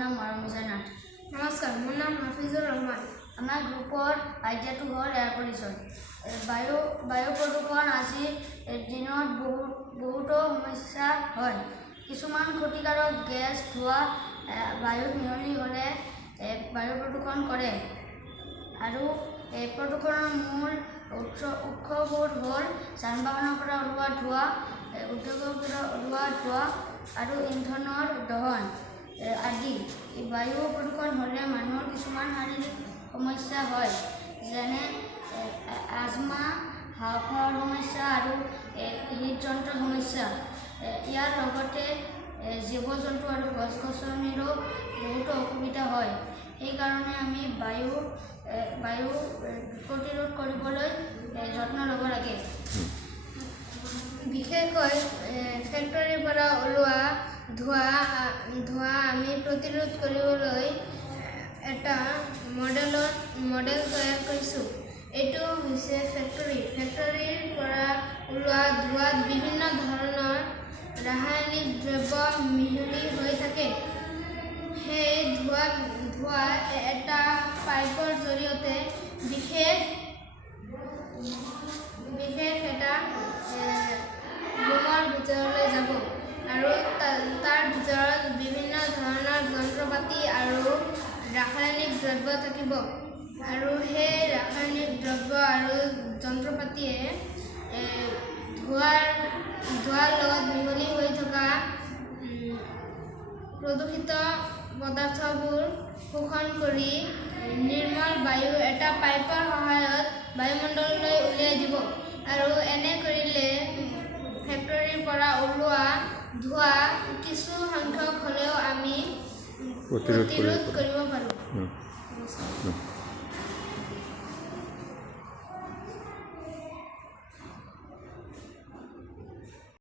নাম মৰমিজা নাথ। নমস্কাৰ, মোৰ নাম হাফিজুৰ ৰহমান। আমাৰ গ্ৰুপৰ আইডিয়াটো হ'ল এয়াৰ পলিউশ্যন। বায়ু প্ৰদূষণ আজিৰ দিনত বহুতো সমস্যা হয়। কিছুমান ক্ষতিকাৰক গেছ ধোঁৱা বায়ুত মিহলি হ'লে বায়ু প্ৰদূষণ কৰে। আৰু এই প্ৰদূষণৰ মূল উৎসবোৰ হ'ল যান-বাহনৰ পৰা ওলোৱা ধোঁৱা, উদ্যোগৰ পৰা ওলোৱা ধোঁৱা আৰু ইন্ধনৰ দহন আদি। বায়ু প্ৰদূষণ হ'লে মানুহৰ কিছুমান শাৰীৰিক সমস্যা হয়, যেনে আজমা, হাঁওফাঁওৰ সমস্যা আৰু হৃদযন্ত্ৰৰ সমস্যা। ইয়াৰ লগতে জীৱ-জন্তু আৰু গছ-গছনিৰো বহুতো অসুবিধা হয়। সেইকাৰণে আমি বায়ু প্ৰতিৰোধ কৰিবলৈ যত্ন ল'ব লাগে। বিশেষকৈ ফেক্টৰীৰ পৰা ওলোৱা ধোঁৱা আমি প্ৰতিৰোধ কৰিবলৈ এটা মডেল তৈয়াৰ কৰিছোঁ। এইটো হৈছে ফেক্টৰীৰ পৰা ওলোৱা ধোঁৱাত বিভিন্ন ধৰণৰ ৰাসায়নিক দ্ৰব্য মিহলি হৈ থাকে। সেই ধোঁৱা এটা পাইপৰ জৰিয়তে বিশেষ এটা ৰুমৰ ভিতৰলৈ যাব আৰু তাৰ ভিতৰত বিভিন্ন ধৰণৰ যন্ত্ৰপাতি আৰু ৰাসায়নিক দ্ৰব্য থাকিব। আৰু সেই ৰাসায়নিক দ্ৰব্য আৰু যন্ত্ৰপাতিয়ে ধোঁৱাৰ লগত মিহলি হৈ থকা প্ৰদূষিত পদাৰ্থবোৰ শোষণ কৰি নিৰ্মল বায়ু এটা পাইপৰ সহায়ত বায়ুমণ্ডললৈ উলিয়াই দিব। আৰু এনে কৰিলে ফেক্টৰীৰ পৰা ওলোৱা ধোঁৱা কিছু সংখ্যক হ'লেও আমি প্ৰতিৰোধ কৰিব পাৰোঁ।